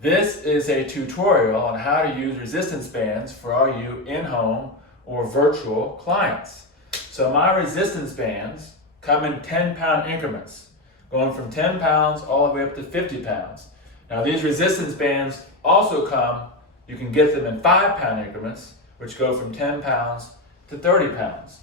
This is a tutorial on how to use resistance bands for all you in-home or virtual clients. So my resistance bands come in 10-pound increments, going from 10 pounds all the way up to 50 pounds. Now these resistance bands also come, you can get them in 5-pound increments, which go from 10 pounds to 30 pounds.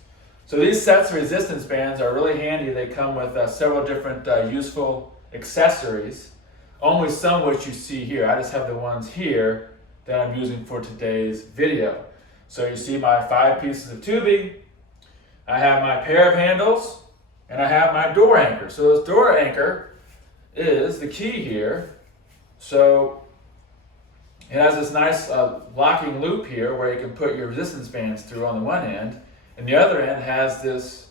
So these sets of resistance bands are really handy. They come with several different useful accessories, only some of which you see here. I just have the ones here that I'm using for today's video. So you see my 5 pieces of tubing, I have my pair of handles, and I have my door anchor. So this door anchor is the key here. So it has this nice locking loop here where you can put your resistance bands through on the one end, and the other end has this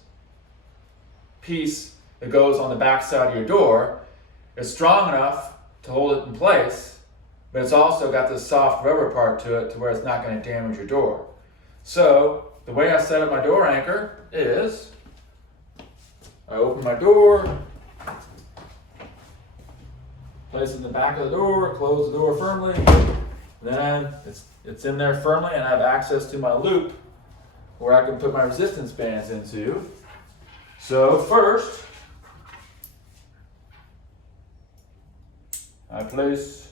piece that goes on the back side of your door. It's strong enough to hold it in place, but it's also got this soft rubber part to it to where it's not going to damage your door. So the way I set up my door anchor is I open my door, place it in the back of the door, close the door firmly, then it's in there firmly, and I have access to my loop where I can put my resistance bands into. So first, I place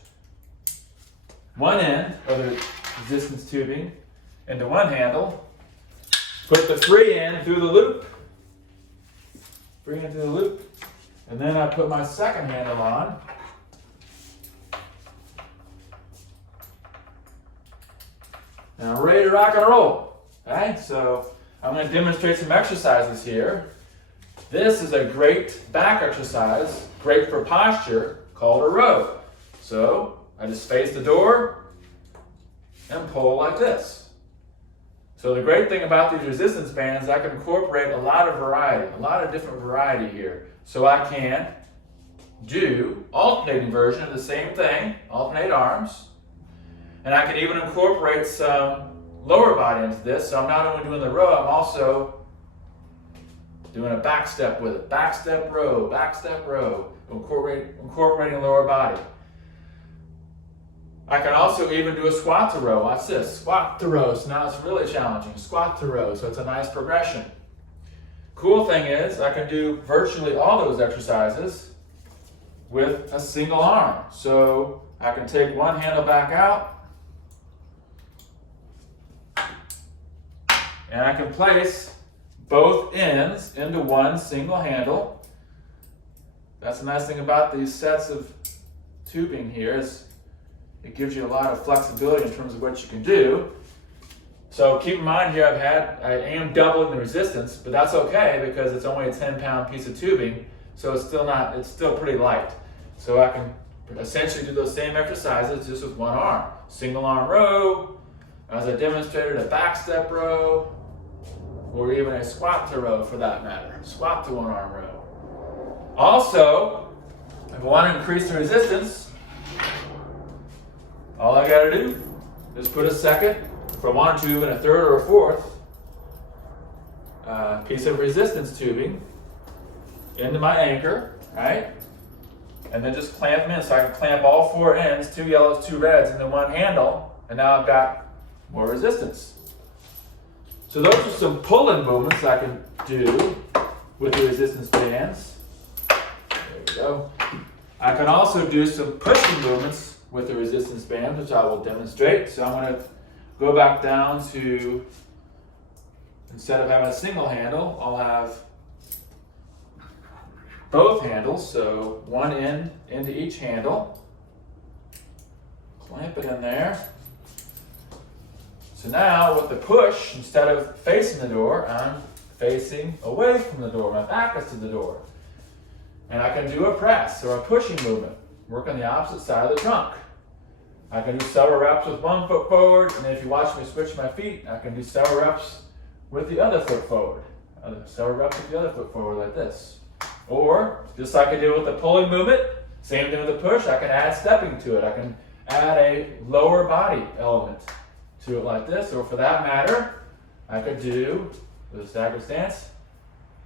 one end of the resistance tubing into one handle, put the free end through the loop, bring it to the loop, and then I put my second handle on. And I'm ready to rock and roll. Alright, so I'm going to demonstrate some exercises here. This is a great back exercise, great for posture, called a row. So I just face the door and pull like this. So the great thing about these resistance bands, I can incorporate a lot of variety, a lot of different variety here. So I can do alternating version of the same thing, alternate arms, and I can even incorporate some lower body into this. So I'm not only doing the row, I'm also doing a back step with it. Back step row, incorporating lower body. I can also even do a squat to row. Watch this, squat to row. So now it's really challenging, squat to row. So it's a nice progression. Cool thing is I can do virtually all those exercises with a single arm. So I can take one handle back out, and I can place both ends into one single handle. That's the nice thing about these sets of tubing here, is it gives you a lot of flexibility in terms of what you can do. So keep in mind here, I am doubling the resistance, but that's okay because it's only a 10-pound piece of tubing, so it's still pretty light. So I can essentially do those same exercises just with one arm. Single arm row, as I demonstrated, a back step row, or even a squat to row for that matter. Squat to one arm row. Also, if I want to increase the resistance, all I gotta do is put a second, if I want to, even a third or a fourth piece of resistance tubing into my anchor, right? And then just clamp them in. So I can clamp all 4 ends, 2 yellows, 2 reds, into one handle, and now I've got more resistance. So those are some pull-in movements I can do with the resistance bands. There we go. I can also do some pushing movements with the resistance bands, which I will demonstrate. So I'm going to go back down to, instead of having a single handle, I'll have both handles. So one end into each handle. Clamp it in there. So now with the push, instead of facing the door, I'm facing away from the door. My back is to the door. And I can do a press or a pushing movement, work on the opposite side of the trunk. I can do several reps with one foot forward, and then if you watch me switch my feet, I can do several reps with the other foot forward. Several reps with the other foot forward like this. Or, just like I did with the pulling movement, same thing with the push, I can add stepping to it. I can add a lower body element to it like this, or for that matter, I could do with a staggered stance,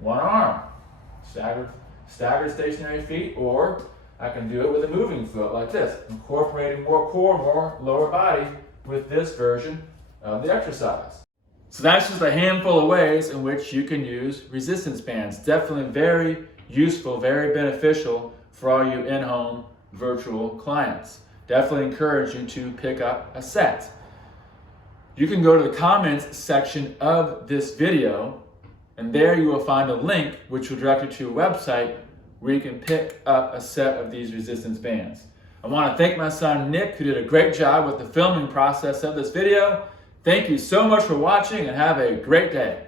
one arm, staggered stationary feet, or I can do it with a moving foot like this, incorporating more core, more lower body with this version of the exercise. So that's just a handful of ways in which you can use resistance bands. Definitely very useful, very beneficial for all you in-home virtual clients. Definitely encourage you to pick up a set. You can go to the comments section of this video, and there you will find a link which will direct you to a website where you can pick up a set of these resistance bands. I want to thank my son Nick, who did a great job with the filming process of this video. Thank you so much for watching, and have a great day.